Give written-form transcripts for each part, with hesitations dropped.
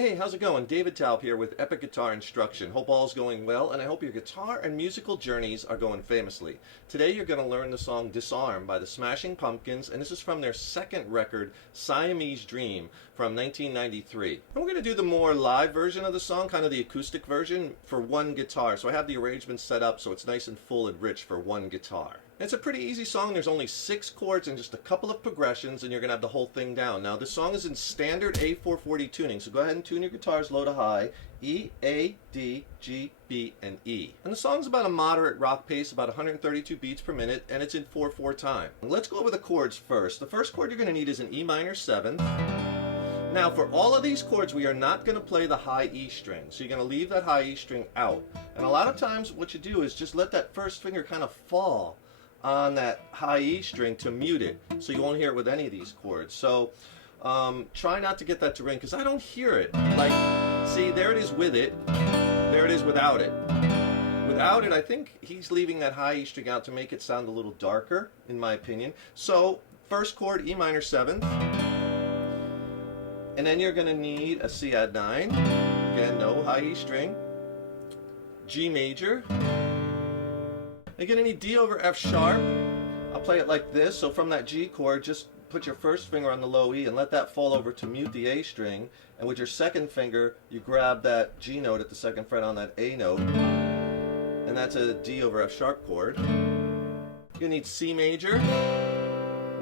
Hey, how's it going? David Taub here with Epic Guitar Instruction. Hope all's going well, and I hope your guitar and musical journeys are going famously. Today you're going to learn the song Disarm by the Smashing Pumpkins, and this is from their second record, Siamese Dream, from 1993. And we're going to do the more live version of the song, kind of the acoustic version, for one guitar. So I have the arrangement set up so it's nice and full and rich for one guitar. It's a pretty easy song. There's only 6 chords and just a couple of progressions, and you're going to have the whole thing down. Now, this song is in standard A440 tuning, so go ahead and tune your guitars low to high, E, A, D, G, B, and E. And the song's about a moderate rock pace, about 132 beats per minute, and it's in 4/4 time. Let's go over the chords first. The first chord you're going to need is an E minor 7th. Now, for all of these chords, we are not going to play the high E string, so you're going to leave that high E string out. And a lot of times, what you do is just let that first finger kind of fall on that high E string to mute it, so you won't hear it with any of these chords. So try not to get that to ring, because I don't hear it. Like, see, there it is with it, there it is without it. Without it, I think he's leaving that high E string out to make it sound a little darker, in my opinion. So first chord, E minor 7th, and then you're going to need a C add 9, again no high E string, G major. You're going to need D over F sharp. I'll play it like this. So from that G chord, just put your first finger on the low E and let that fall over to mute the A string. And with your second finger, you grab that G note at the second fret on that A note. And that's a D over F sharp chord. You're going to need C major.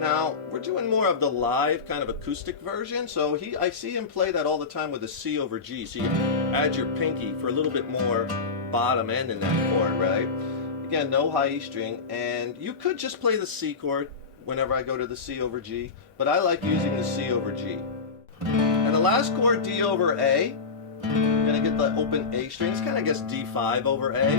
Now, we're doing more of the live kind of acoustic version. So I see him play that all the time with a C over G. So you add your pinky for a little bit more bottom end in that chord, right? Again, no high E string, and you could just play the C chord whenever I go to the C over G, but I like using the C over G. And the last chord, D over A, you're going to get the open A string. It's kind of, I guess, D5 over A,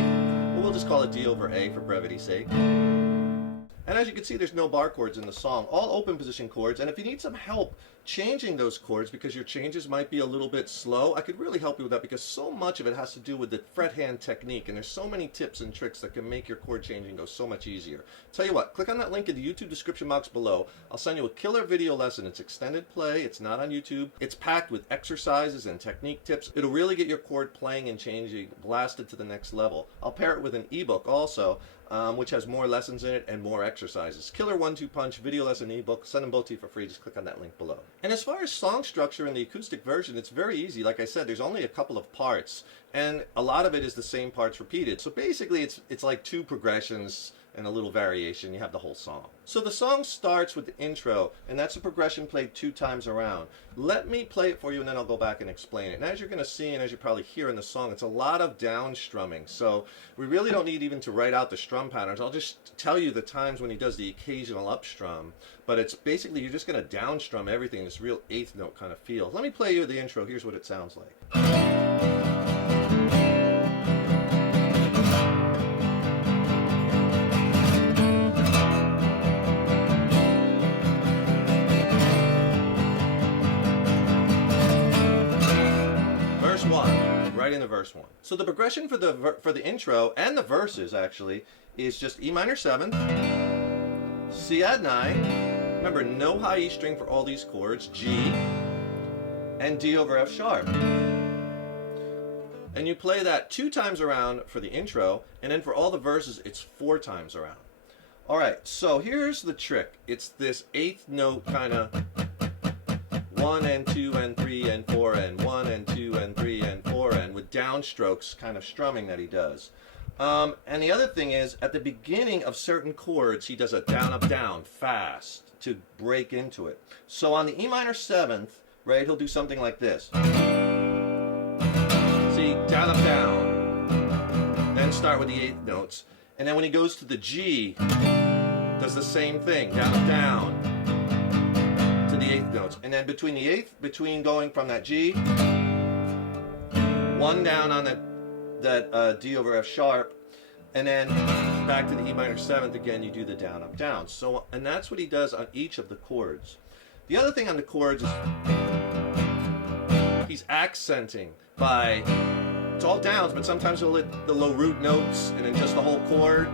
but we'll just call it D over A for brevity's sake. And as you can see, there's no bar chords in the song, all open position chords. And if you need some help changing those chords because your changes might be a little bit slow, I could really help you with that, because so much of it has to do with the fret hand technique, and there's so many tips and tricks that can make your chord changing go so much easier. Tell you what, click on that link in the YouTube description box below. I'll send you a killer video lesson. It's extended play, it's not on YouTube. It's packed with exercises and technique tips. It'll really get your chord playing and changing blasted to the next level. I'll pair it with an ebook also, which has more lessons in it and more exercises. Killer 1-2 punch, video lesson, ebook. Send them both to you for free. Just click on that link below. And as far as song structure in the acoustic version, it's very easy. Like I said, there's only a couple of parts, and a lot of it is the same parts repeated. So basically, it's like 2 progressions and a little variation. You have the whole song. So the song starts with the intro, and that's a progression played 2 times around. Let me play it for you, and then I'll go back and explain it. And as you're going to see, and as you probably hear in the song, it's a lot of down strumming. So we really don't need even to write out the strum patterns. I'll just tell you the times when he does the occasional up strum. But it's basically, you're just going to down strum everything, this real 8th note kind of feel. Let me play you the intro. Here's what it sounds like. Right in the verse 1. So the progression for the intro and the verses actually is just E minor 7th, C add 9. Remember, no high E string for all these chords, G, and D over F sharp. And you play that 2 times around for the intro, and then for all the verses, it's 4 times around. All right, so here's the trick. It's this 8th note kind of 1 and 2 and 3 and 4 and 1 and 2 and 3 and 4 and with downstrokes kind of strumming that he does. And the other thing is, at the beginning of certain chords, he does a down up down fast to break into it. So on the E minor 7th, right, he'll do something like this. See, down up down. Then start with the 8th notes. And then when he goes to the G, does the same thing, down up down. The 8th notes, and then between going from that G, 1 down on that D over F sharp, and then back to the E minor 7th again, you do the down up down. So, and that's what he does on each of the chords. The other thing on the chords is he's accenting by, it's all downs, but sometimes he'll hit the low root notes and then just the whole chord.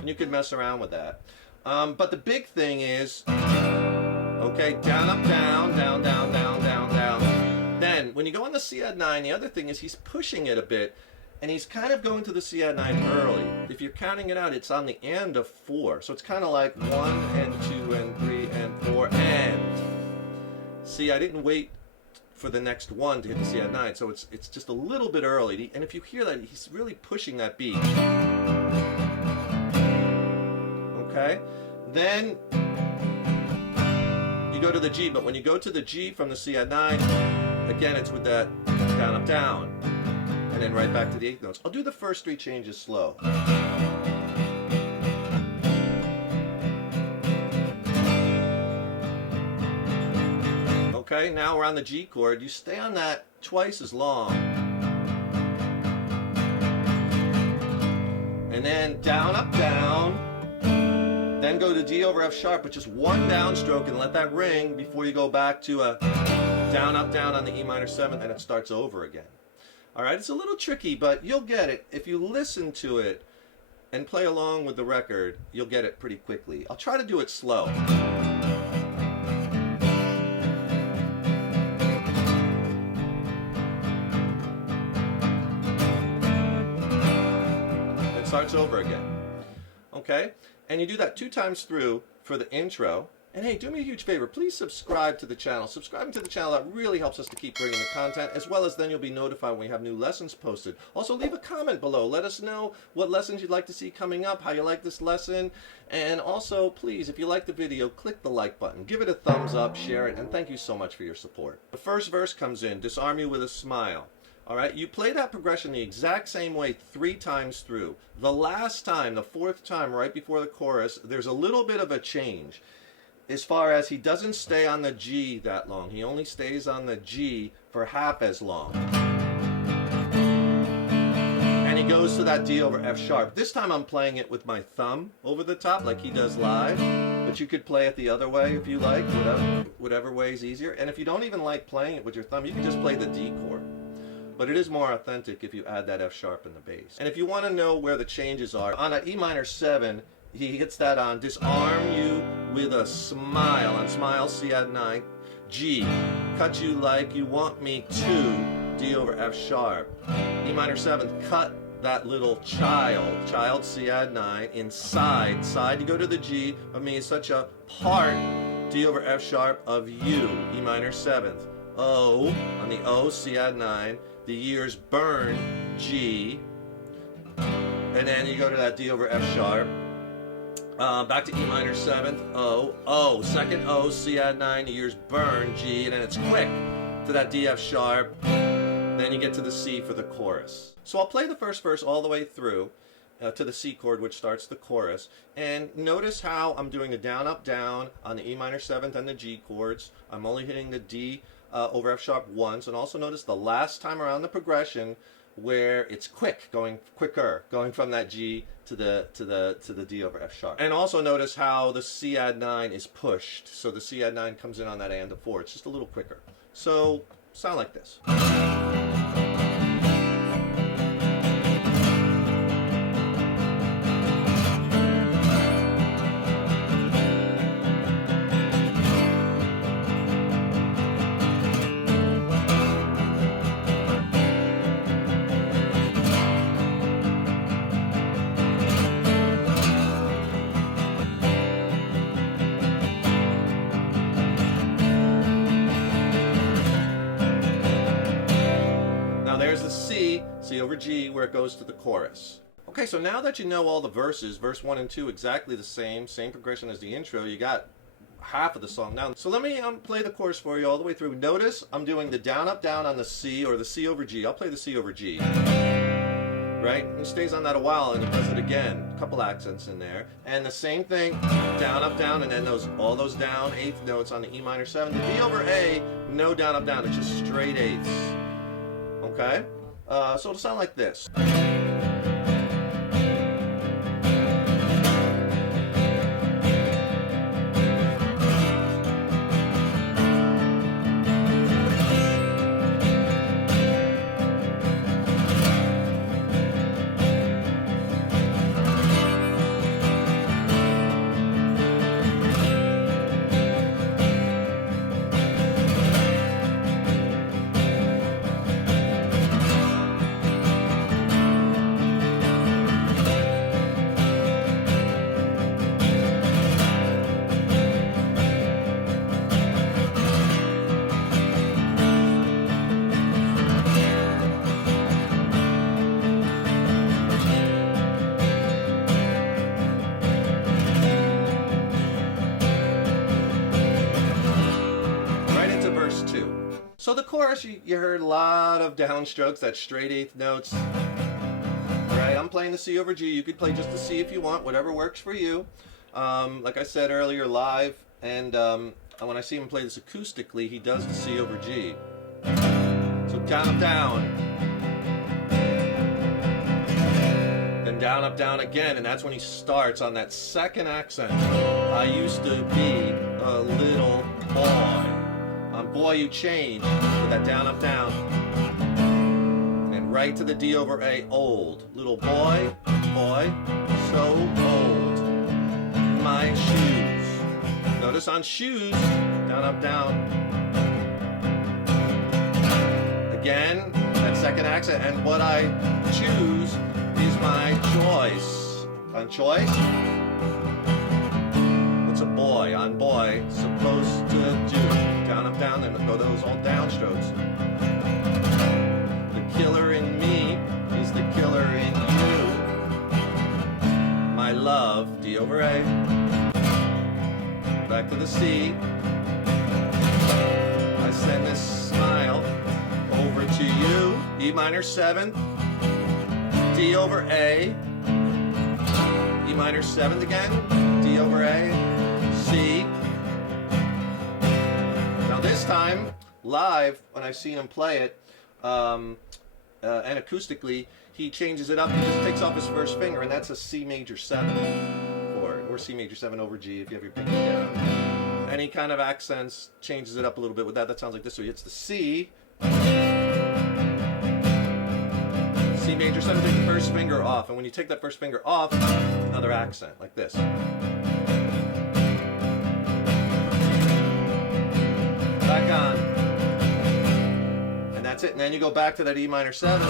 And you could mess around with that. But the big thing is, Okay, down, up, down, down, down, down, down, down. Then, when you go on the C add 9, the other thing is he's pushing it a bit, and he's kind of going to the C add 9 early. If you're counting it out, it's on the and of 4. So it's kind of like 1 and 2 and 3 and 4 and. See, I didn't wait for the next one to hit the C add 9, so it's just a little bit early. And if you hear that, he's really pushing that beat. Okay? Then you go to the G, but when you go to the G from the C add 9, again it's with that down, up, down, and then right back to the 8th notes. I'll do the first 3 changes slow. Okay, now we're on the G chord. You stay on that twice as long. And then down, up, down. Then go to D over F sharp with just 1 downstroke and let that ring before you go back to a down, up, down on the E minor 7th, and it starts over again. Alright, it's a little tricky, but you'll get it. If you listen to it and play along with the record, you'll get it pretty quickly. I'll try to do it slow. It starts over again. Okay? And you do that 2 times through for the intro. And hey, do me a huge favor, please subscribe to the channel. Subscribing to the channel, that really helps us to keep bringing the content, as well as then you'll be notified when we have new lessons posted. Also, leave a comment below. Let us know what lessons you'd like to see coming up, how you like this lesson. And also, please, if you like the video, click the like button. Give it a thumbs up, share it, and thank you so much for your support. The first verse comes in, disarm you with a smile. Alright, you play that progression the exact same way 3 times through. The last time, the 4th time, right before the chorus, there's a little bit of a change. As far as he doesn't stay on the G that long. He only stays on the G for half as long. And he goes to that D over F sharp. This time I'm playing it with my thumb over the top like he does live. But you could play it the other way if you like, whatever way is easier. And if you don't even like playing it with your thumb, you can just play the D chord. But it is more authentic if you add that F sharp in the bass. And if you want to know where the changes are, on an E minor 7, he hits that on disarm you with a smile, on smile C add 9, G, cut you like you want me to, D over F sharp, E minor 7th, cut that little child C add 9, inside, side you go to the G, of me is such a part, D over F sharp of you, E minor 7th, O, on the O, C add 9, the years burn, G, and then you go to that D over F sharp, back to E minor 7th, O, O, second O, C add 9, the years burn, G, and then it's quick to that D F sharp, then you get to the C for the chorus. So I'll play the first verse all the way through to the C chord, which starts the chorus, and notice how I'm doing a down, up, down on the E minor 7th and the G chords. I'm only hitting the D over F sharp once, and also notice the last time around the progression where it's quick, going quicker, going from that G to the D over F sharp. And also notice how the C add 9 is pushed, so the C add 9 comes in on that and of 4. It's just a little quicker. So sound like this. C over G, where it goes to the chorus. Okay, so now that you know all the verses, verse 1 and 2 exactly the same progression as the intro, you got half of the song down. So let me play the chorus for you all the way through. Notice I'm doing the down, up, down on the C, or the C over G. I'll play the C over G. Right? He stays on that a while and he does it again. A couple accents in there. And the same thing, down, up, down, and then all those down 8th notes on the E minor 7. The D over A, no down, up, down. It's just straight 8ths. Okay? So it'll sound like this. So the chorus, you heard a lot of downstrokes, that straight eighth notes. Right, I'm playing the C over G. You could play just the C if you want, whatever works for you. Like I said earlier, live, and when I see him play this acoustically, he does the C over G. So down, up, down. Then down, up, down again, and that's when he starts on that second accent. I used to be a little boy. On Boy You Change, with that down, up, down. And then right to the D over A, old. Little boy, boy, so old. My shoes. Notice on shoes, down, up, down. Again, that second accent, and what I choose is my choice. On choice, what's a boy on boy supposed to do? Down, up, down, then go those all downstrokes. The killer in me is the killer in you. My love, D over A. Back to the C. I send this smile over to you. E minor 7th, D over A. E minor 7th again, D over A, C. Now this time, live, when I've seen him play it, and acoustically, he changes it up. He just takes off his first finger, and that's a C major 7 chord, or C major 7 over G if you have your pinky down. Any kind of accents, changes it up a little bit with that. That sounds like this. So he hits the C. C major 7, take the first finger off, and when you take that first finger off, another accent, like this. Back on. And that's it, and then you go back to that E minor 7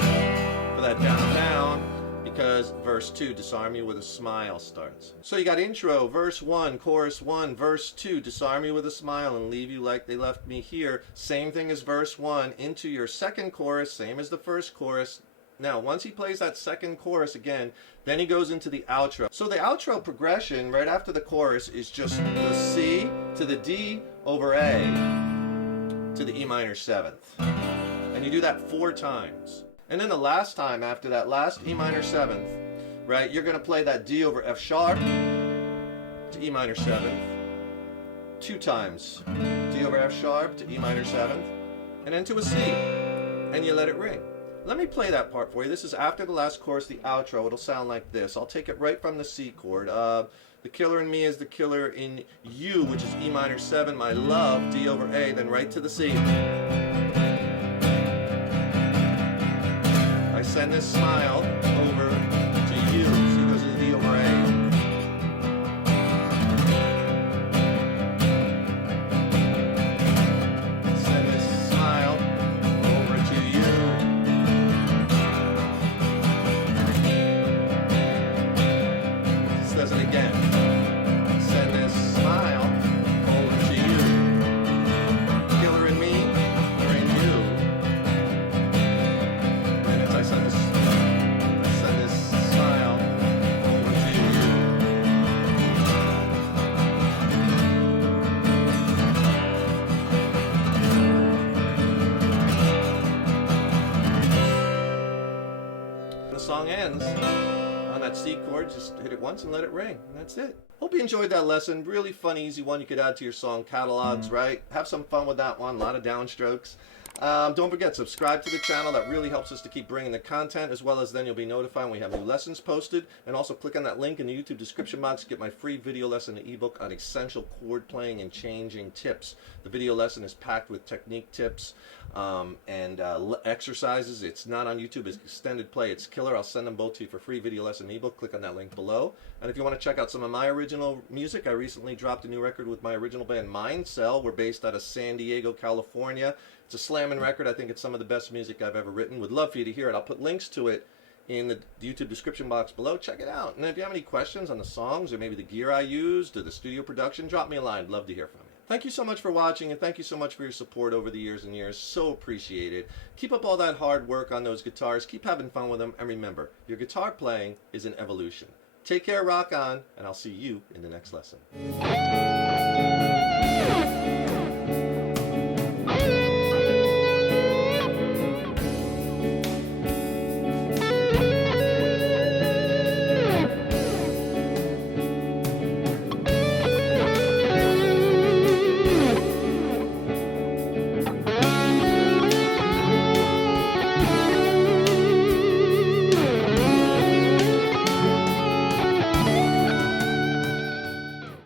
for that down, down, because verse 2, Disarm You with a Smile starts. So you got intro, verse 1, chorus 1, verse 2, Disarm You with a Smile and Leave You Like They Left Me Here. Same thing as verse 1, into your second chorus, same as the first chorus. Now, once he plays that second chorus again, then he goes into the outro. So the outro progression right after the chorus is just the C to the D over A to the E minor 7th. And you do that 4 times. And then the last time after that last E minor 7th, right, you're going to play that D over F sharp to E minor 7th 2 times. D over F sharp to E minor 7th, and then to a C, and you let it ring. Let me play that part for you. This is after the last chorus, the outro. It'll sound like this. I'll take it right from the C chord. The killer in me is the killer in you, which is E minor 7. My love, D over A, then right to the C. I send this smile over to you. C goes to the D over A. Send this smile over to you. Says it again. Send this smile over to you. Killer in me, or in you. And as I send this smile over to you. The song ends on that C chord. Just hit it once and let it ring, and that's it. Hope you enjoyed that lesson. Really fun, easy one you could add to your song catalogs, right? Have some fun with that one. A lot of downstrokes. Don't forget, subscribe to the channel. That really helps us to keep bringing the content, as well as then you'll be notified when we have new lessons posted. And also click on that link in the YouTube description box to get my free video lesson ebook on essential chord playing and changing tips. The video lesson is packed with technique tips and exercises. It's not on YouTube. It's extended play. It's killer. I'll send them both to you for free video lesson ebook. Click on that link below. And if you want to check out some of my original music, I recently dropped a new record with my original band Mindcell. We're based out of San Diego, California. It's a slamming record. I think it's some of the best music I've ever written. Would love for you to hear it. I'll put links to it in the YouTube description box below. Check it out. And if you have any questions on the songs or maybe the gear I used or the studio production, drop me a line. I'd love to hear from you. Thank you so much for watching, and thank you so much for your support over the years and years. So appreciated. Keep up all that hard work on those guitars. Keep having fun with them. And remember, your guitar playing is an evolution. Take care, rock on, and I'll see you in the next lesson.